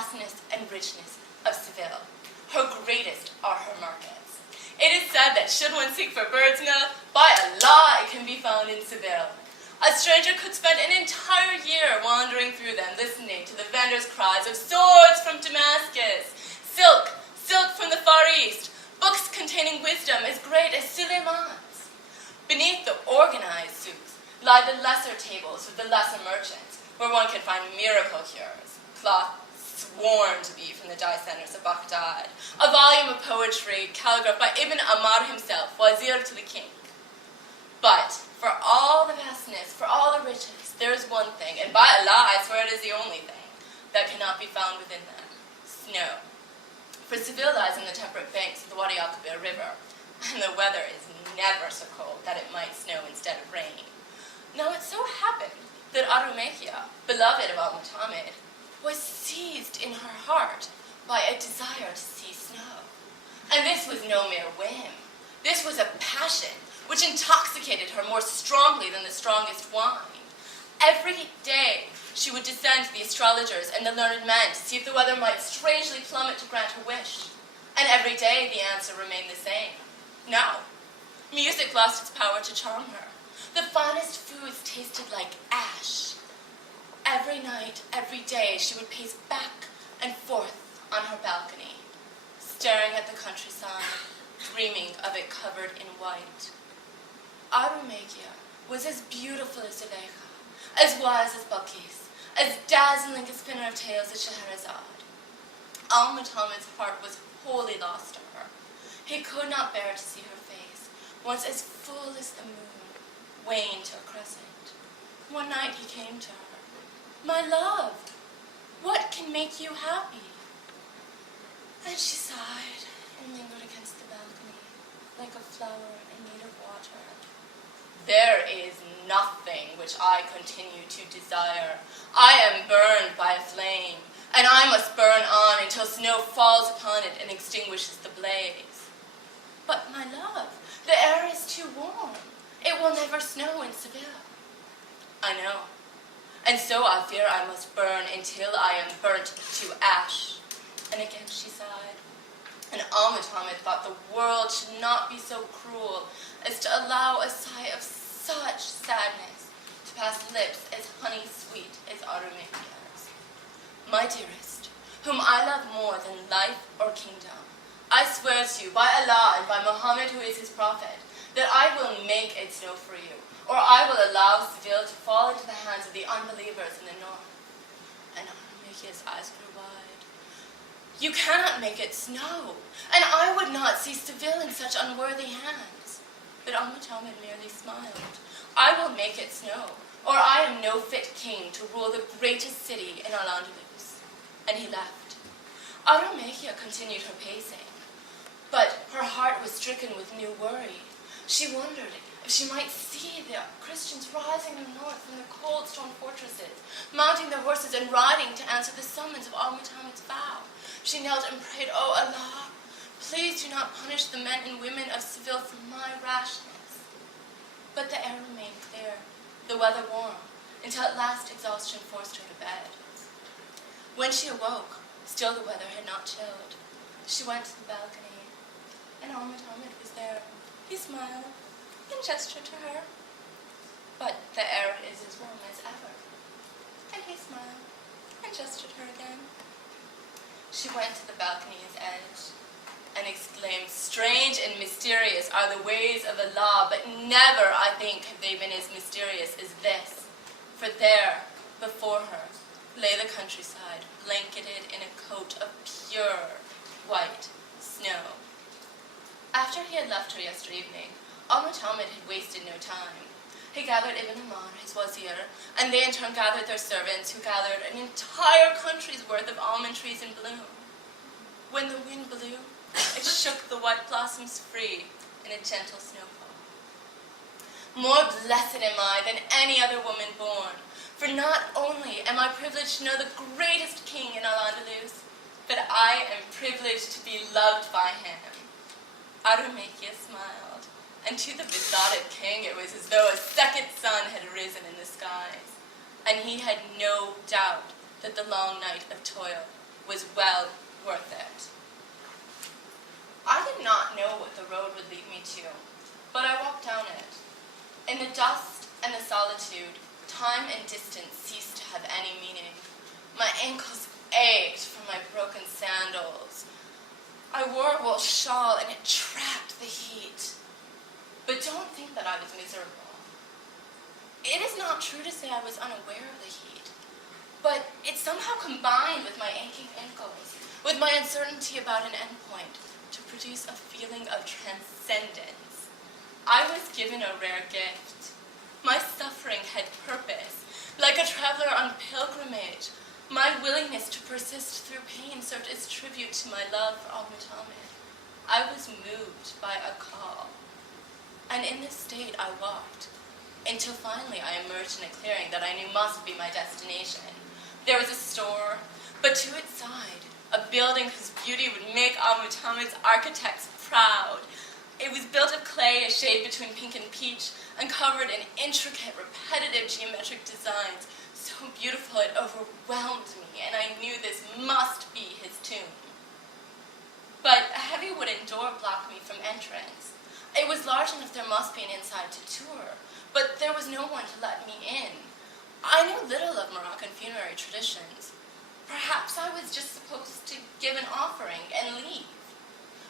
vastness and richness of Seville. Her greatest are her markets. It is said that should one seek for bird's milk, by Allah it can be found in Seville. A stranger could spend an entire year wandering through them, listening to the vendors' cries of swords from Damascus, silk from the Far East, books containing wisdom as great as Suleiman's. Beneath the organized souks lie the lesser tables of the lesser merchants, where one can find miracle cures, cloth sworn to be from the dye centers of Baghdad, a volume of poetry calligraphed by Ibn Ammar himself, wazir to the king. But for all the vastness, for all the riches, there is one thing, and by Allah, I swear it is the only thing, that cannot be found within them: snow. For Seville lies on the temperate banks of the Wadi Al-Kabir River, and the weather is never so cold that it might snow instead of rain. Now it so happened that Ar-Rumaikiya, beloved of Al-Mutamid, was seized in her heart by a desire to see snow. And this was no mere whim. This was a passion which intoxicated her more strongly than the strongest wine. Every day she would descend to the astrologers and the learned men to see if the weather might strangely plummet to grant her wish. And every day the answer remained the same: no. Music lost its power to charm her. The finest foods tasted like ash. Every night, every day, she would pace back and forth on her balcony, staring at the countryside, dreaming of it covered in white. Ar-Rumaikiya was as beautiful as Zuleika, as wise as Balkis, as dazzling a spinner of tales as Scheherazade. Al-Mutamid's heart was wholly lost to her. He could not bear to see her face, once as full as the moon, wane to a crescent. One night he came to her. "My love, what can make you happy?" And she sighed and lingered against the balcony, like a flower in need of water. "There is nothing which I continue to desire. I am burned by a flame, and I must burn on until snow falls upon it and extinguishes the blaze." "But, my love, the air is too warm. It will never snow in Seville." "I know. And so I fear I must burn until I am burnt to ash." And again she sighed. And Al-Mutamid thought the world should not be so cruel as to allow a sigh of such sadness to pass lips as honey-sweet as Ar-Rumaikiya's. "My dearest, whom I love more than life or kingdom, I swear to you by Allah and by Muhammad who is his prophet, that I will make it snow for you, or I will allow Seville to fall into the hands of the unbelievers in the north." And Ar-Rumaikiya's eyes grew wide. "You cannot make it snow, and I would not see Seville in such unworthy hands." But Al-Mutamid merely smiled. "I will make it snow, or I am no fit king to rule the greatest city in Al-Andalus." And he left. Ar-Rumaikiya continued her pacing, but her heart was stricken with new worry. She wondered if she might see the Christians rising in the north from their cold stone fortresses, mounting their horses and riding to answer the summons of Al-Mutamid's vow. She knelt and prayed, "Oh Allah, please do not punish the men and women of Seville for my rashness." But the air remained clear, the weather warm, until at last exhaustion forced her to bed. When she awoke, still the weather had not chilled. She went to the balcony, and Al-Mutamid was there. He smiled and gestured to her. "But the air is as warm as ever." And he smiled and gestured her again. She went to the balcony's edge and exclaimed, "Strange and mysterious are the ways of Allah, but never, I think, have they been as mysterious as this." For there, before her, lay the countryside, blanketed in a coat of pure white snow. After he had left her yesterday evening, Al-Mutamid had wasted no time. He gathered Ibn Ammar, his wazir, and they in turn gathered their servants, who gathered an entire country's worth of almond trees in bloom. When the wind blew, it shook the white blossoms free in a gentle snowfall. "More blessed am I than any other woman born, for not only am I privileged to know the greatest king in Al-Andalus, but I am privileged to be loved by him." Ar-Rumaikiya smiled, and to the besotted king it was as though a second sun had risen in the skies, and he had no doubt that the long night of toil was well worth it. I did not know what the road would lead me to, but I walked down it. In the dust and the solitude, time and distance ceased to have any meaning. My ankles ached from my broken sandals. I wore a wool shawl and it trapped the heat. But don't think that I was miserable. It is not true to say I was unaware of the heat, but it somehow combined with my aching ankles, with my uncertainty about an endpoint, to produce a feeling of transcendence. I was given a rare gift. My suffering had purpose. Like a traveler on pilgrimage, my willingness to persist through pain served as tribute to my love for Ar-Rumaikiya. I was moved by a call. And in this state I walked, until finally I emerged in a clearing that I knew must be my destination. There was a store, but to its side, a building whose beauty would make Ar-Rumaikiya's architects proud. It was built of clay, a shade between pink and peach, and covered in intricate, repetitive geometric designs, so beautiful it overwhelmed me, and I knew this must be his tomb. But a heavy wooden door blocked me from entrance. It was large enough there must be an inside to tour, but there was no one to let me in. I knew little of Moroccan funerary traditions. Perhaps I was just supposed to give an offering and leave.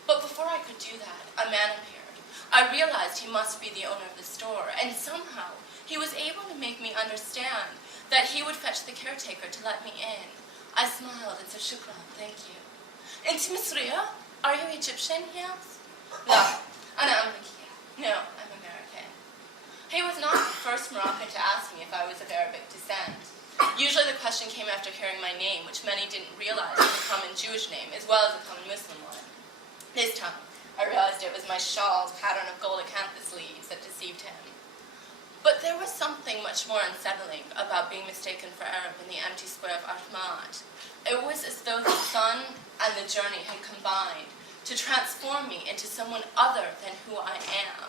But before I could do that, a man appeared. I realized he must be the owner of the store, and somehow he was able to make me understand that he would fetch the caretaker to let me in. I smiled and said, "Shukran, thank you." "Inti Misriya? Are you Egyptian?" he asked. "La, ana Ar-Rumaikiya." "No, I'm American." He was not the first Moroccan to ask me if I was of Arabic descent. Usually the question came after hearing my name, which many didn't realize was a common Jewish name, as well as a common Muslim one. This time, I realized it was my shawl's pattern of gold acanthus leaves that deceived him. But there was something much more unsettling about being mistaken for Arab in the empty square of Ahmad. It was as though the sun and the journey had combined to transform me into someone other than who I am.